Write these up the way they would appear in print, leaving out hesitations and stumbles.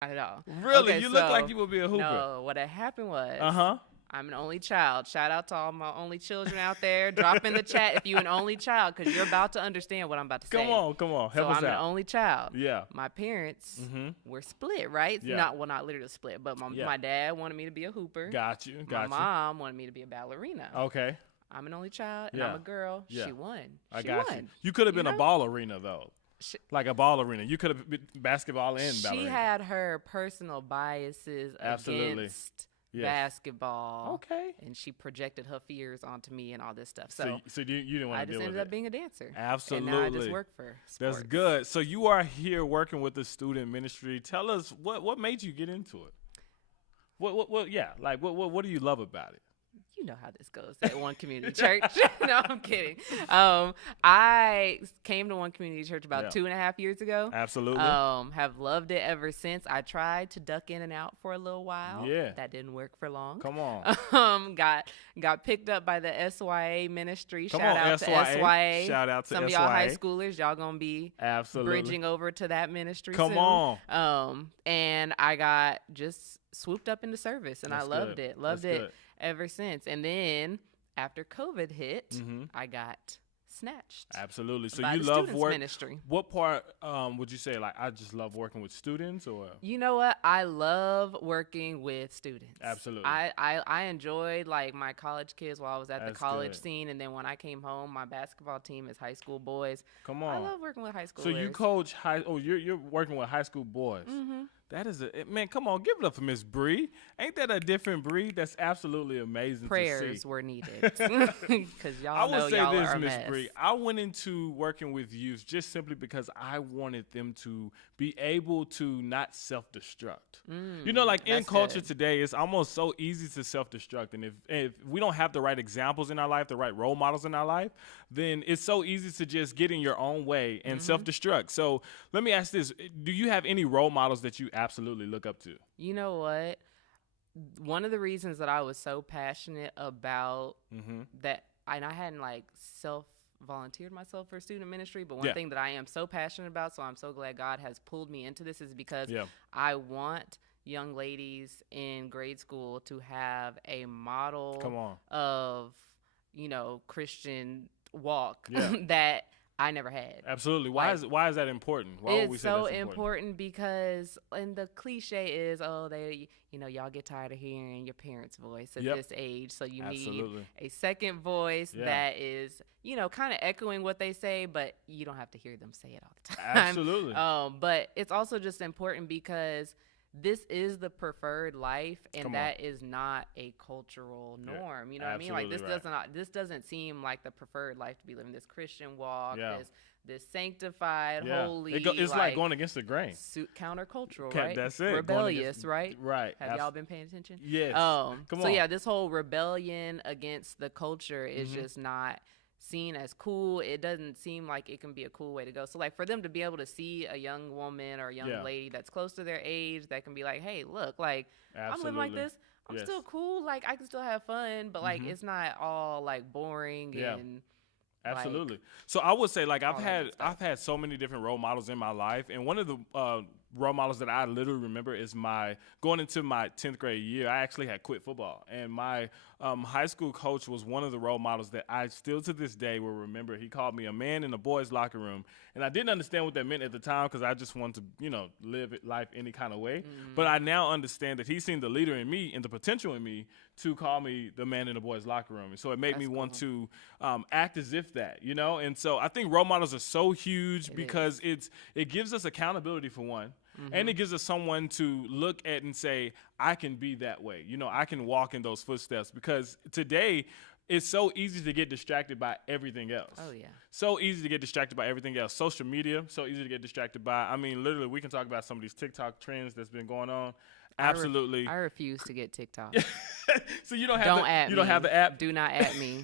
Not at all. Really? Okay, You look like so you would be a hooper. no, what had happened was Uh-huh. I'm an only child. Shout out to all my only children out there. Drop in the chat if you're an only child, because you're about to understand what I'm about to Come say. on, come on. So Help us I'm an out. only child. Yeah. My parents Mm-hmm. were split, right? Yeah. Not literally split, but Yeah. my dad wanted me to be a hooper. Got you. My Got mom wanted me to be a ballerina. you. Okay. I'm an only child, and Yeah. I'm a girl. Yeah. She won. I She got won. you. You could have You been a know? ballerina though. Like a ballerina. You could have been basketball and She ballerina. had her personal biases Absolutely. against Yes. basketball. Okay. And she projected her fears onto me and all this stuff. So So, you didn't want I to just deal with ended up it. being a dancer. Absolutely. And now I just work for sports. That's good. So you are here working with the student ministry. Tell us what made you get into it. What yeah, like what do you love about it? You know how this goes at one community church. No, I'm kidding. I came to one community church about Yeah. 2.5 years ago. Absolutely. Have loved it ever since. I tried to duck in and out for a little while. Yeah. That didn't work for long. Come on. Got picked up by the SYA ministry. Come Shout on, out to SYA. Shout out to Some of y'all high schoolers, y'all gonna be Absolutely. bridging over to that ministry Come soon. on. And I got just swooped up into service, and That's I loved good. it. Loved That's it good. ever since. And then after COVID hit, Mm-hmm. I got snatched Absolutely. So by you the love students work. ministry. What part would you say like I just love working with students or You know what? I love working with students. Absolutely. I enjoyed like my college kids while I was at That's the college good. scene, and then when I came home, my basketball team is high school boys. Come I on. love working with high schoolers. So you coach you're working with high school boys. Mm-hmm. That is man, come on, give it up for Miss Bree. Ain't that a different breed? That's absolutely amazing to Prayers see. were needed because I y'all know would say y'all this, are a Miss mess. Bree. I went into working with youth just simply because I wanted them to be able to not self-destruct. You know, like in that's culture good. today, it's almost so easy to self-destruct. And if we don't have the right examples in our life, the right role models in our life, then it's so easy to just get in your own way and self-destruct. So let me ask this. Do you have any role models that you absolutely look up to? You know what? One of the reasons that I was so passionate about that, and I hadn't like volunteered myself for student ministry, but one Yeah. thing that I am so passionate about, so I'm so glad God has pulled me into this, is because Yeah. I want young ladies in grade school to have a model Come on. of, Christian walk Yeah. that I never had. Absolutely. Like, Why is that important? Why would we It's say so that's important because, and the cliche is, y'all get tired of hearing your parents' voice at Yep. this age, so you Absolutely. need a second voice Yeah. that is, kind of echoing what they say, but you don't have to hear them say it all the time. Absolutely. But it's also just important because this is the preferred life, and Come on. that is not a cultural norm. You know what I mean? Like absolutely right. this doesn't seem like the preferred life to be living. This Christian walk, Yeah. this sanctified, Yeah. holy. It's like going against the grain. Countercultural, Okay, right? that's it. Going Rebellious, against- right? Right. Have y'all been paying attention? Yes. Come So on. yeah, this whole rebellion against the culture is Mm-hmm. just not seen as cool. It doesn't seem like it can be a cool way to go. So like for them to be able to see a young woman or a young Yeah. lady that's close to their age that can be like, hey, look, like I'm living like Absolutely. this. I'm Yes. still cool. Like I can still have fun, but like it's not all like boring Yeah. and Absolutely. So I would say, like, all that good stuff. I've had so many different role models in my life, and one of the role models that I literally remember is going into my 10th grade year. I actually had quit football, and my high school coach was one of the role models that I still to this day will remember. He called me a man in a boys' locker room, and I didn't understand what that meant at the time because I just wanted to, live life any kind of way. But I now understand that he seen the leader in me and the potential in me to call me the man in the boys' locker room. And so it made me want to act as if that, And so I think role models are so huge because it gives us accountability for one. And it gives us someone to look at and say, I can be that way. I can walk in those footsteps because today it's so easy to get distracted by everything else. Oh, yeah. So easy to get distracted by everything else. Social media, so easy to get distracted by. I mean, literally, we can talk about some of these TikTok trends that's been going on. Absolutely. I refuse to get TikTok. So you don't have Don't at me. you don't have the app. Do not at me.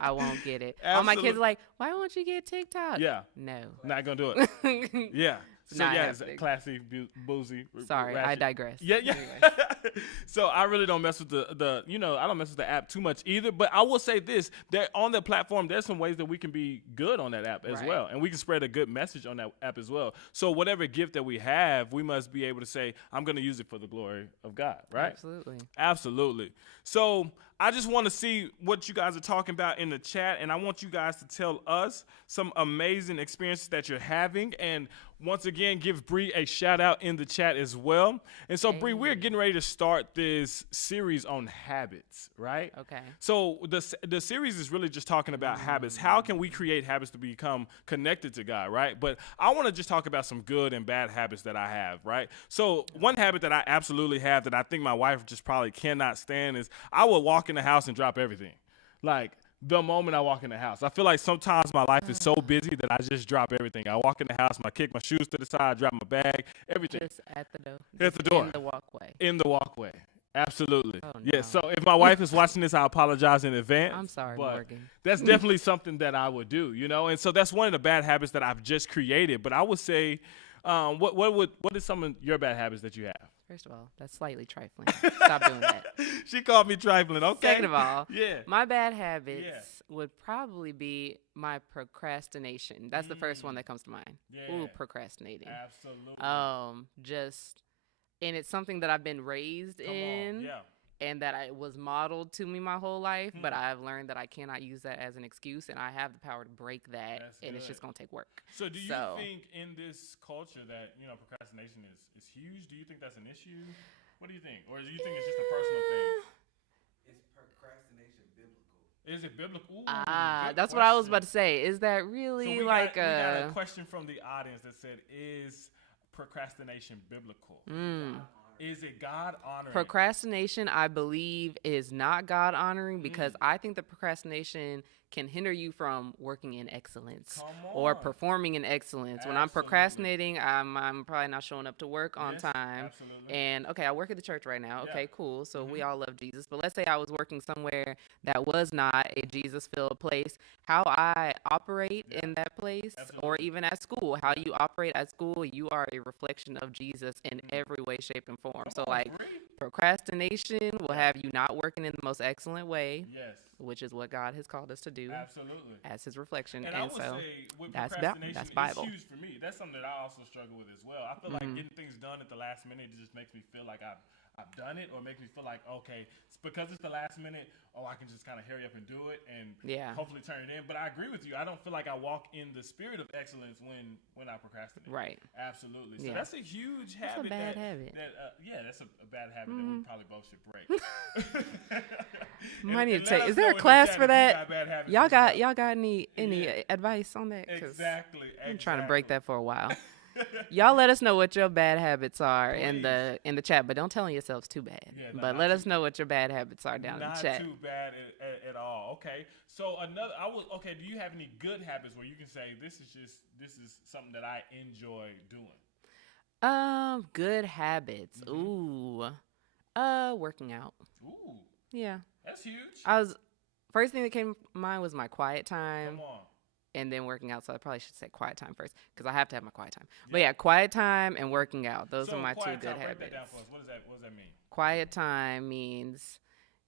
I won't get it. All my kids Absolute- are like, why won't you get TikTok? Yeah. No. Not gonna do it. Yeah. So yes, classy, boozy. Sorry, ratchet. I digress. Yeah. Anyway. So I really don't mess with the I don't mess with the app too much either. But I will say this: that on the platform, there's some ways that we can be good on that app as well, and we can spread a good message on that app as well. So whatever gift that we have, we must be able to say, "I'm going to use it for the glory of God." Right? Absolutely. So I just want to see what you guys are talking about in the chat, and I want you guys to tell us some amazing experiences that you're having. And once again, give Bree a shout out in the chat as well. And so, Bree, we're getting ready to start this series on habits, right? Okay. So the series is really just talking about habits. How can we create habits to become connected to God, right? But I want to just talk about some good and bad habits that I have, right? So one habit that I absolutely have that I think my wife just probably cannot stand is I will walk in the house and drop everything. Like, the moment I walk in the house. I feel like sometimes my life is so busy that I just drop everything. I walk in the house, I kick my shoes to the side, drop my bag, everything. Just at the door. At the door. In the walkway. In the walkway. Absolutely. Oh, no. Yeah, so if my wife is watching this, I apologize in advance. I'm sorry, but Morgan. That's definitely something that I would do, And so that's one of the bad habits that I've just created. But I would say, what is some of your bad habits that you have? First of all, that's slightly trifling. Stop doing that. She called me trifling. Okay. Second of all, yeah, my bad habits would probably be my procrastination. That's the first one that comes to mind. Yeah. Ooh, procrastinating. Absolutely. And it's something that I've been raised in. Yeah. And that I was modeled to me my whole life, but I've learned that I cannot use that as an excuse, and I have the power to break that, it's just going to take work. So do you think in this culture that, procrastination is huge? Do you think that's an issue? What do you think? Or do you think it's just a personal thing? Is procrastination biblical? Is it biblical? That's what I was about to say. Is that really we like got a question from the audience that said, is procrastination biblical? Is it God honoring? Procrastination, I believe, is not God honoring because I think that procrastination can hinder you from working in excellence or performing in excellence. When I'm procrastinating, I'm probably not showing up to work on time. Absolutely. And okay, I work at the church right now. Okay, cool. So we all love Jesus. But let's say I was working somewhere that was not a Jesus-filled place. How I operate in that place, or even at school, how you operate at school, you are a reflection of Jesus in every way, shape, and form. So like procrastination will have you not working in the most excellent way. Yes. Which is what God has called us to do. Absolutely. As his reflection. And I would say with that's it's Bible. huge for me. That's something that I also struggle with as well. I feel like getting things done at the last minute just makes me feel like I've done it, or makes me feel like, okay, it's because it's the last minute, I can just kind of hurry up and do it and hopefully turn it in. But I agree with you. I don't feel like I walk in the spirit of excellence when I procrastinate. Right. Absolutely. So that's a huge habit. That's a bad habit. That's a bad habit that we probably both should break. Might need to take. Is there a class for that? Y'all got any advice on that? Exactly. I'm trying to break that for a while. Y'all let us know what your bad habits are in the chat, but don't tell yourselves too bad. But let us know what your bad habits are down in the chat. Not too bad at all. Okay. So do you have any good habits where you can say this is something that I enjoy doing? Good habits. Ooh. Working out. Ooh. Yeah. That's huge. First thing that came to mind was my quiet time. Come on. And then working out. So I probably should say quiet time first because I have to have my quiet time. But yeah, quiet time and working out. Those are my two good habits. Break that down for us. What does that mean? Quiet time means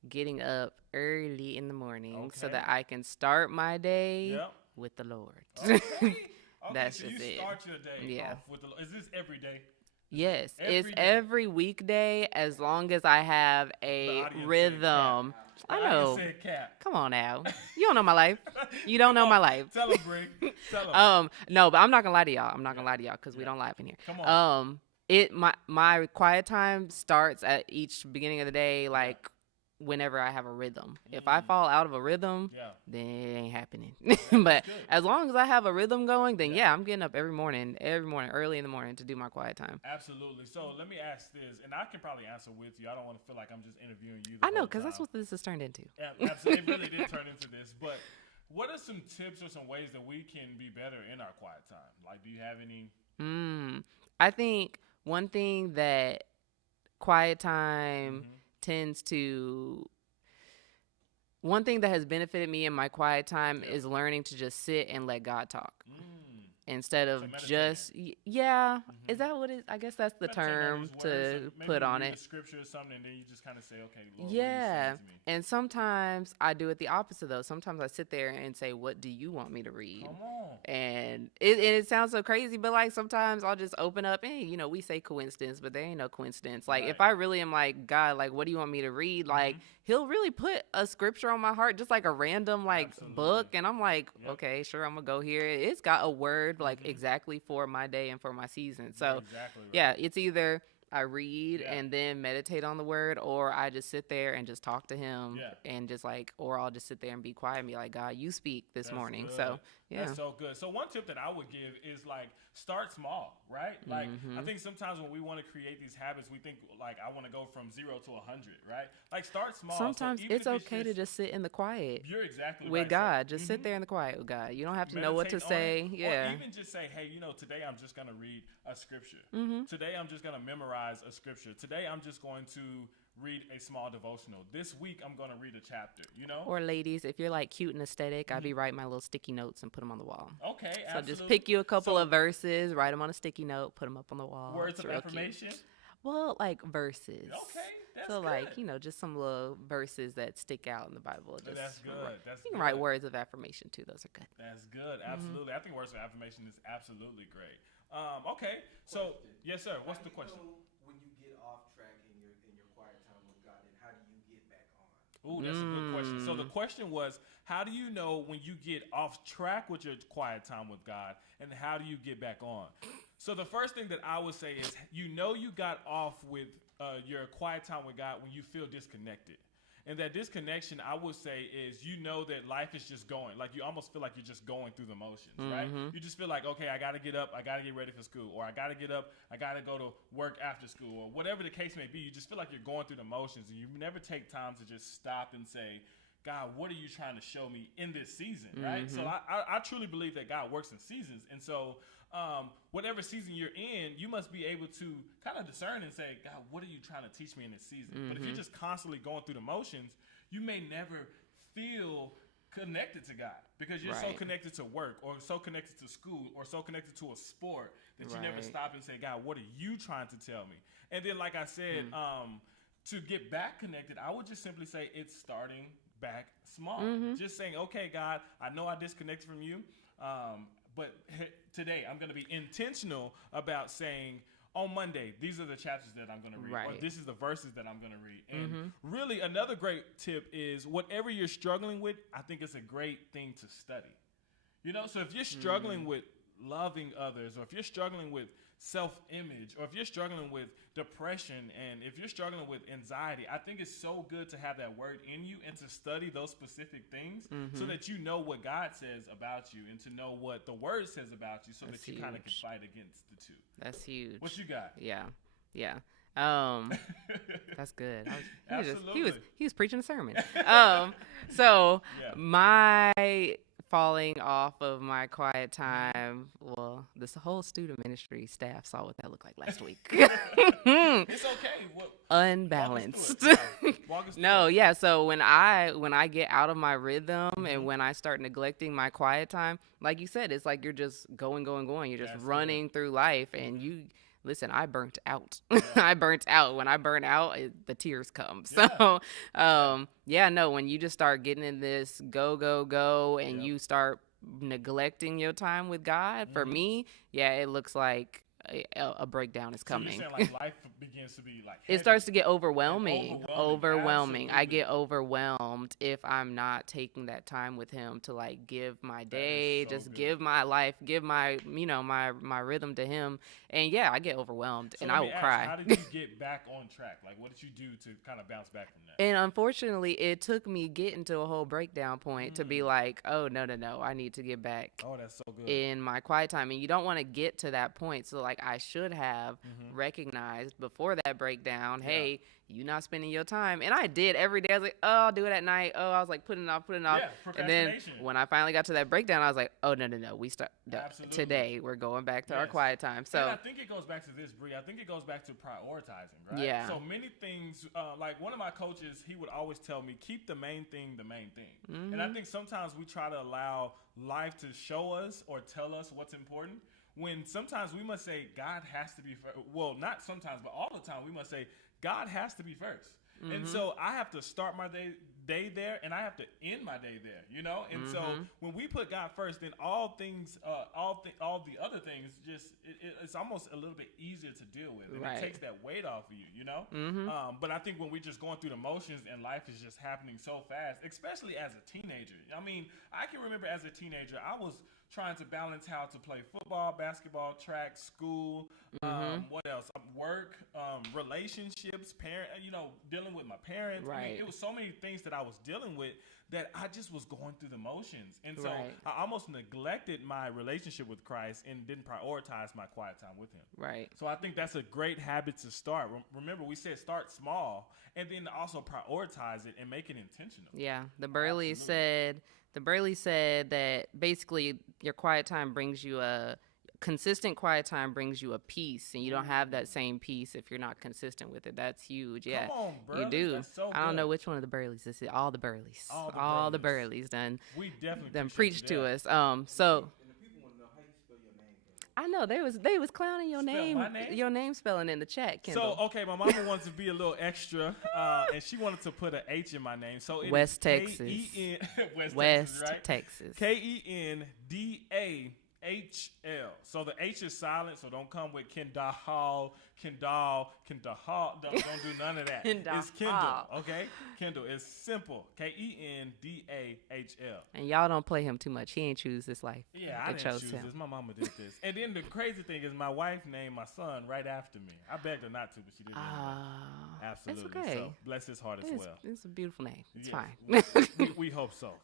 getting up early in the morning so that I can start my day with the Lord. Okay. That's so just you it. Start your day off with the Lord. Is this every day? Yes, it's every weekday as long as I have a rhythm. I know. Come on now. You don't know my life. You don't know my life. Tell him, Bree. Tell him. No, but I'm not gonna lie to y'all. Because we don't laugh in here. Come on. My quiet time starts at each beginning of the day, like whenever I have a rhythm. If I fall out of a rhythm, then it ain't happening. But as long as I have a rhythm going, then I'm getting up every morning, early in the morning to do my quiet time. Absolutely. So let me ask this, and I can probably answer with you. I don't want to feel like I'm just interviewing you. I know, because that's what this has turned into. Yeah, absolutely. It really did turn into this. But what are some tips or some ways that we can be better in our quiet time? Like, do you have any? I think one thing that quiet time tends to, one thing that has benefited me in my quiet time is learning to just sit and let God talk. instead of just is that what it? I guess that's the term to put on it. Scripture or something, and then you just kind of say, okay, Lord, yeah. And sometimes I do it the opposite though. Sometimes I sit there and say, what do you want me to read? Come on. And it sounds so crazy, but like sometimes I'll just open up and we say coincidence, but there ain't no coincidence. Like if I really am like, God, like what do you want me to read? Like he'll really put a scripture on my heart, just like a random like book, and I'm like, okay, sure, I'm gonna go here. It's got a word like exactly for my day and for my season. So it's either I read and then meditate on the word, or I just sit there and just talk to him and just like, or I'll just sit there and be quiet and be like, God, you speak this morning. Good. So that's so good. So one tip that I would give is like start small, right? Like I think sometimes when we want to create these habits, we think like I want to go from 0 to 100, right? Like start small. Sometimes it's okay to just sit in the quiet. You're exactly with right. God. Just sit there in the quiet with God. You don't have to know what to say. Or even just say, hey, today I'm just gonna read a scripture. Today I'm just gonna memorize a scripture. Today I'm just going to read a small devotional. This week I'm going to read a chapter, Or ladies, if you're like cute and aesthetic, I'd be writing my little sticky notes and put them on the wall. Okay, so just pick you a couple of verses, write them on a sticky note, put them up on the wall. Words of affirmation? Cute. Well, like verses. Okay, that's so good. Like, just some little verses that stick out in the Bible. Just that's good. You can write words of affirmation too. Those are good. That's good. Absolutely. I think words of affirmation is absolutely great. Okay. So, yes, sir. What's the question? When you get off track in your quiet time with God, and how do you get back on? Ooh, that's a good question. So the question was, how do you know when you get off track with your quiet time with God, and how do you get back on? So the first thing that I would say is, you got off with your quiet time with God when you feel disconnected. And that disconnection, I would say, is that life is just going. Like you almost feel like you're just going through the motions, right? You just feel like, okay, I got to get up, I got to get ready for school, or I got to get up, I got to go to work after school, or whatever the case may be. You just feel like you're going through the motions, and you never take time to just stop and say, God, what are you trying to show me in this season, right? So I truly believe that God works in seasons, and so whatever season you're in, you must be able to kind of discern and say, God, what are you trying to teach me in this season? But if you're just constantly going through the motions, you may never feel connected to God because you're so connected to work or so connected to school or so connected to a sport that you never stop and say, God, what are you trying to tell me? And then, like I said, to get back connected, I would just simply say it's starting back small. Just saying, okay, God, I know I disconnected from you, but today I'm going to be intentional about saying, on Monday, these are the chapters that I'm going to read, or this is the verses that I'm going to read. And really, another great tip is whatever you're struggling with, I think it's a great thing to study. So if you're struggling with loving others, or if you're struggling with self-image, or if you're struggling with depression, and if you're struggling with anxiety, I think it's so good to have that word in you and to study those specific things so that you know what God says about you and to know what the word says about you so that you kind of can fight against the two. That's huge. What you got? Yeah. That's good. He was preaching a sermon. My falling off of my quiet time, well, this whole student ministry staff saw what that looked like last week. It's okay. Unbalanced. No, so when I get out of my rhythm and when I start neglecting my quiet time, like you said, it's like you're just going. You're just running through life, and listen, I burnt out. I burnt out. When I burn out, the tears come. So, when you just start getting in this go, and you start neglecting your time with God, for me, it looks like a breakdown is coming. So you're saying like life begins to be like heavy. It starts to get overwhelming. Absolutely. I get overwhelmed if I'm not taking that time with him to like give my day, give my life, give my my rhythm to him. And I get overwhelmed and I will cry. How did you get back on track? Like what did you do to kind of bounce back from that? And unfortunately, it took me getting to a whole breakdown point to be like, oh no, I need to get back. Oh, that's so good. In my quiet time. And you don't want to get to that point. So like like I should have recognized before that breakdown, hey, you not spending your time. And I did every day. I was like, oh, I'll do it at night. Oh, I was like putting it off. Yeah, And then when I finally got to that breakdown, I was like, oh, no. We start today. We're going back to our quiet time. So and I think it goes back to this, Bree. I think it goes back to prioritizing, right? Yeah. So many things, like one of my coaches, he would always tell me, keep the main thing the main thing. And I think sometimes we try to allow life to show us or tell us what's important, when sometimes we must say God has to be first. Well, not sometimes, but all the time we must say God has to be first. And so I have to start my day there, and I have to end my day there, you know? And so when we put God first, then all things, all the other things, just it's almost a little bit easier to deal with. And it takes that weight off of you, you know? But I think when we're just going through the motions and life is just happening so fast, especially as a teenager. I mean, I can remember as a teenager, I was trying to balance how to play football, basketball, track, school, what else? Work, relationships, dealing with my parents. Right. I mean, it was so many things that I was dealing with that I just was going through the motions. And so I almost neglected my relationship with Christ and didn't prioritize my quiet time with him. Right. So I think that's a great habit to start. Remember, we said start small and then also prioritize it and make it intentional. Yeah. The Burley said that basically your quiet time brings you consistent quiet time brings you a peace, and you don't have that same peace if you're not consistent with it. That's huge. Yeah. Come on, Burleys. You do. That's so I don't good. know which one of the Burleys this is. All the Burleys. All the Burleys done. We definitely done appreciate preached to that. us. So And the people want to know how you spell your name, though. I know they was clowning your my name? your name spelling in the chat, Kendall. So, okay, my mama wants to be a little extra, and she wanted to put an H in my name. So it West is Texas. West Texas, right? Texas. KENDAHL. So the H is silent, so don't come with Kendall. Don't do none of that. It's Kendall, okay? Kendall is simple. KENDAHL. And y'all don't play him too much. He ain't choose this life. Yeah, I didn't choose this. My mama did this. And then the crazy thing is my wife named my son right after me. I begged her not to, but she didn't. Absolutely. It's okay. So bless his heart as well. It's a beautiful name. It's Yes. fine. We hope so.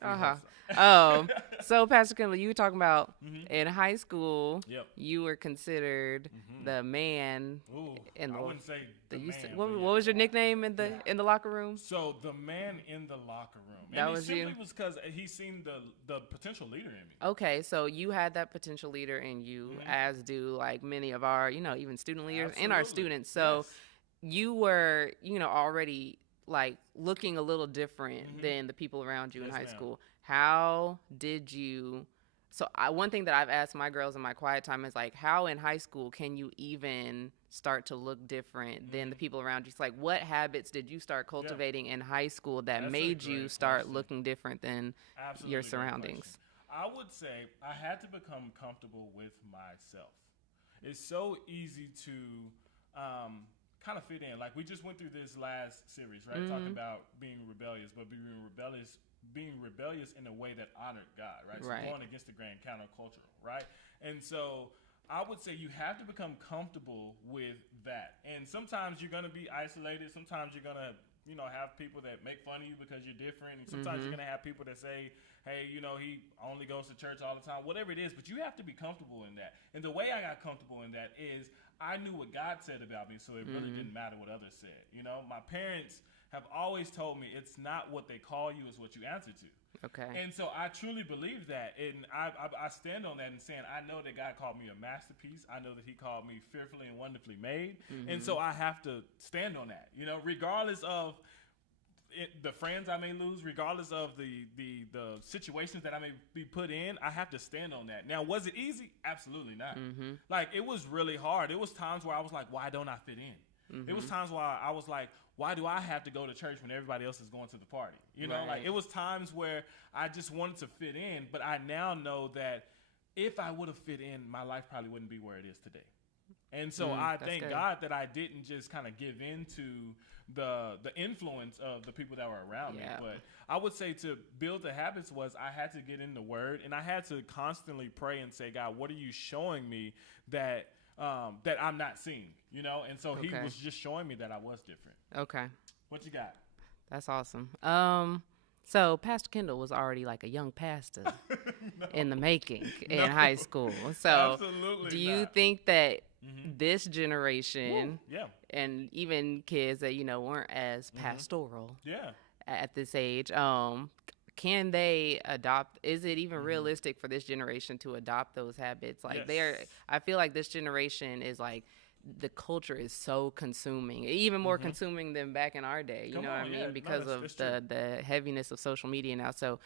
So Pastor Kendall, you were talking about in high school, Yep. you were considered the man Ooh, in the. I wouldn't say the man. What but was your nickname in the locker room? So the man in the locker room. That And was it you? simply was because he seen the potential leader in me. Okay, so you had that potential leader in you, as do like many of our, even student leaders and our Absolutely. students. So Yes. you were, already like looking a little different than the people around you in Yes, high ma'am. school. How did you? So one thing that I've asked my girls in my quiet time is like, how in high school can you even start to look different than the people around you? It's like, what habits did you start cultivating in high school that That's a made you great start question. looking different than Absolutely your great surroundings? question. I would say I had to become comfortable with myself. It's so easy to kind of fit in. Like we just went through this last series, right? Talking about being rebellious, but being rebellious in a way that honored God, right? So Right. going against the grain, countercultural, right? And so I would say you have to become comfortable with that. And sometimes you're going to be isolated. Sometimes you're going to, have people that make fun of you because you're different. And sometimes you're going to have people that say, hey, he only goes to church all the time, whatever it is. But you have to be comfortable in that. And the way I got comfortable in that is I knew what God said about me, so it really didn't matter what others said. My parents have always told me it's not what they call you, it's what you answer to. Okay. And so I truly believe that, and I stand on that and saying I know that God called me a masterpiece. I know that he called me fearfully and wonderfully made. And so I have to stand on that, regardless of the friends I may lose, regardless of the situations that I may be put in, I have to stand on that. Now, was it easy? Absolutely not. Like, it was really hard. It was times where I was like, why don't I fit in? It was times where I was like, why do I have to go to church when everybody else is going to the party? Right. Like it was times where I just wanted to fit in, but I now know that if I would have fit in, my life probably wouldn't be where it is today. And so I thank good. God that I didn't just kind of give in to the influence of the people that were around me. But I would say to build the habits was I had to get in the Word, and I had to constantly pray and say, God, what are you showing me that I'm not seeing, And so he was just showing me that I was different. Okay. What you got? That's awesome. So Pastor Kendall was already like a young pastor in the making in high school. So Absolutely do you not. think that this generation, yeah, and even kids that weren't as pastoral yeah, at this age, can they adopt? Is it even realistic for this generation to adopt those habits? Like I feel like this generation is like, the culture is so consuming, even more consuming than back in our day. You know what I mean? Because of the heaviness of social media now. So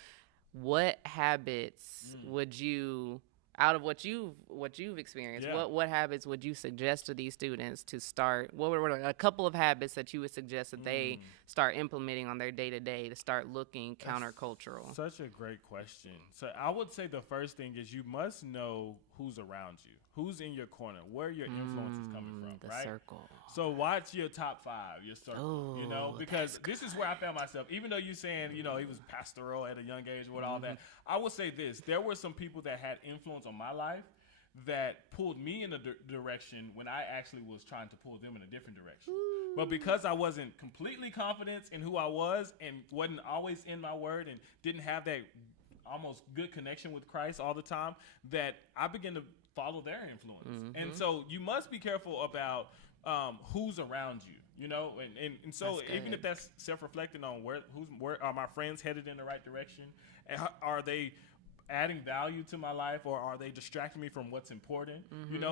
what habits would you, out of what you've experienced, what habits would you suggest to these students to start? What were a couple of habits that you would suggest that they start implementing on their day-to-day to start looking countercultural? Such a great question. So I would say the first thing is you must know who's around you, who's in your corner, where your influence is coming from, right? Circle. So watch your top 5, your circle, because this is where I found myself. Even though you're saying, he was pastoral at a young age with all that, I would say this. There were some people that had influence on my life that pulled me in a direction when I actually was trying to pull them in a different direction. But because I wasn't completely confident in who I was and wasn't always in my word and didn't have that almost good connection with Christ all the time, that I began to follow their influence. And so you must be careful about who's around you, and so even if that's self-reflecting on where are my friends headed in the right direction, and are they adding value to my life, or are they distracting me from what's important?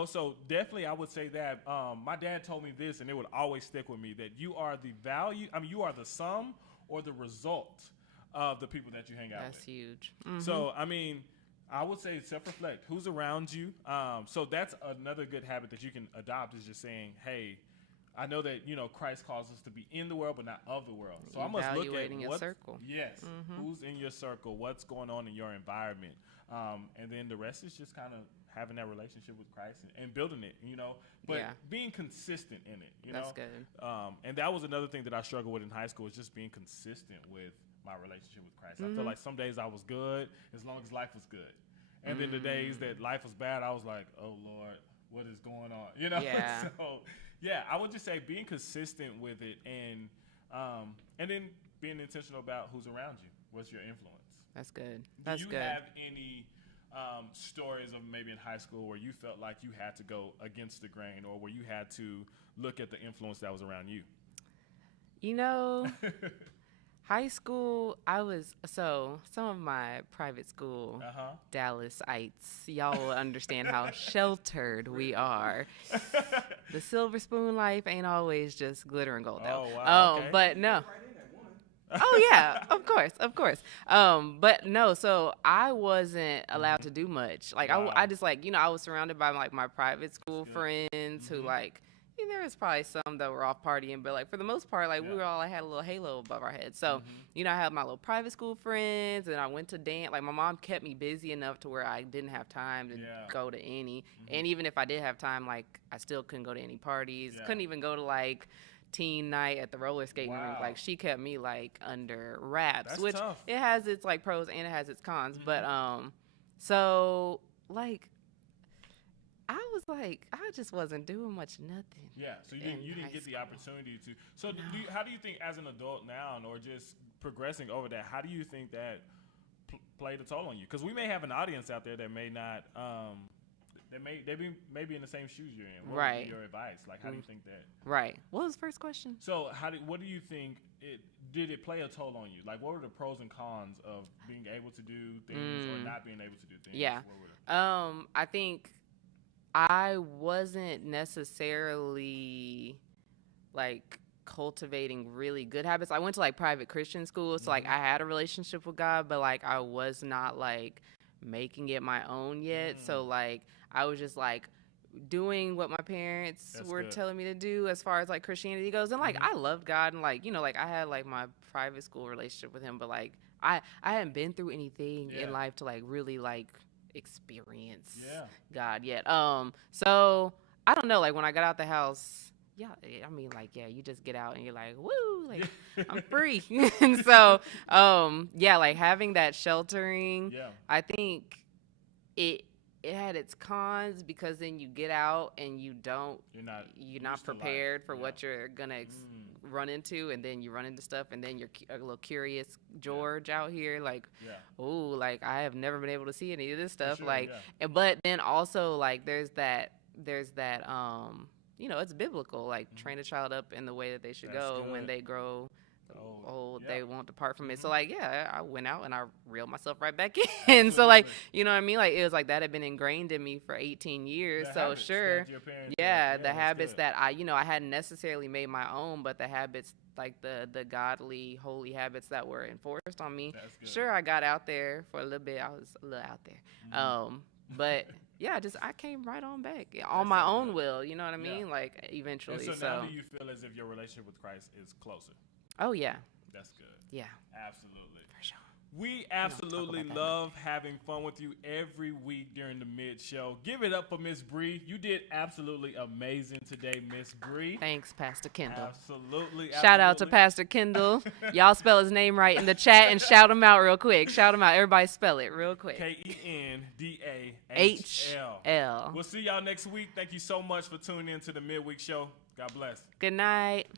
So definitely I would say that my dad told me this, and it would always stick with me, that you are you are the sum or the result of the people that you hang out with. That's huge. So I would say self-reflect. Who's around you? So that's another good habit that you can adopt, is just saying, hey, I know that, Christ calls us to be in the world, but not of the world. So I must look at your circle. Yes. Who's in your circle? What's going on in your environment? And then the rest is just kind of having that relationship with Christ and building it, but being consistent in it, That's good. And that was another thing that I struggled with in high school, is just being consistent with my relationship with Christ. I feel like some days I was good as long as life was good. And then the days that life was bad, I was like, oh, Lord, what is going on? Yeah. So, I would just say being consistent with it, and then being intentional about who's around you. What's your influence? That's good. Do you have any stories of maybe in high school where you felt like you had to go against the grain, or where you had to look at the influence that was around you? High school, some of my private school Dallasites, y'all will understand how sheltered we are. The silver spoon life ain't always just glitter and gold, though. Oh, wow. Okay. But no. Oh, yeah, of course. But no, so I wasn't allowed to do much. Like, I just, I was surrounded by, my private school friends who, there was probably some that were off partying, but for the most part, we were all had a little halo above our heads. So, I had my little private school friends, and I went to dance. My mom kept me busy enough to where I didn't have time to go to any. And even if I did have time, I still couldn't go to any parties. Couldn't even go to teen night at the roller skating rink. She kept me under wraps. That's which tough. It has its pros and it has its cons. But so I was I just wasn't doing much nothing. Yeah, so you didn't get the opportunity to. So how do you think, as an adult now, or just progressing over that, how do you think that played a toll on you? Because we may have an audience out there that may not, they be in the same shoes you're in. What would be your advice? How do you think that? Right. What was the first question? So what do you think did it play a toll on you? What were the pros and cons of being able to do things or not being able to do things? Yeah. I think I wasn't necessarily cultivating really good habits. I went to private Christian school, so I had a relationship with God, but I was not making it my own yet. So I was just doing what my parents were telling me to do as far as Christianity goes. And I loved God, and I had my private school relationship with him, but I hadn't been through anything in life to really experience God yet. So I don't know, when I got out the house, you just get out and you're woo, I'm free. And so having that sheltering, I think it had its cons, because then you get out and you're not prepared for what you're gonna run into, and then you run into stuff, and then you're a little curious George out here, I have never been able to see any of this stuff, but then also there's that there's that, it's biblical, like train a child up in the way that they should go. Good. When they grow old, yep. they won't depart from it. So like, yeah, I went out and I reeled myself right back in. So like, you know what I mean? Like, it was like that had been ingrained in me for 18 years. So sure. The habits that I hadn't necessarily made my own, but the habits, like the godly, holy habits that were enforced on me. Sure, I got out there for a little bit. I was a little out there. But yeah, I came right on back on my own will. You know what I mean? Like eventually. And so now do you feel as if your relationship with Christ is closer? Oh yeah. That's good. Yeah. Absolutely. For sure. We absolutely love having fun with you every week during the mid show. Give it up for Miss Bree. You did absolutely amazing today, Miss Bree. Thanks, Pastor Kendall. Absolutely. Shout out to Pastor Kendall. Y'all spell his name right in the chat and shout him out real quick. Shout him out. Everybody spell it real quick. KENDAHL. We'll see y'all next week. Thank you so much for tuning in to the midweek show. God bless. Good night.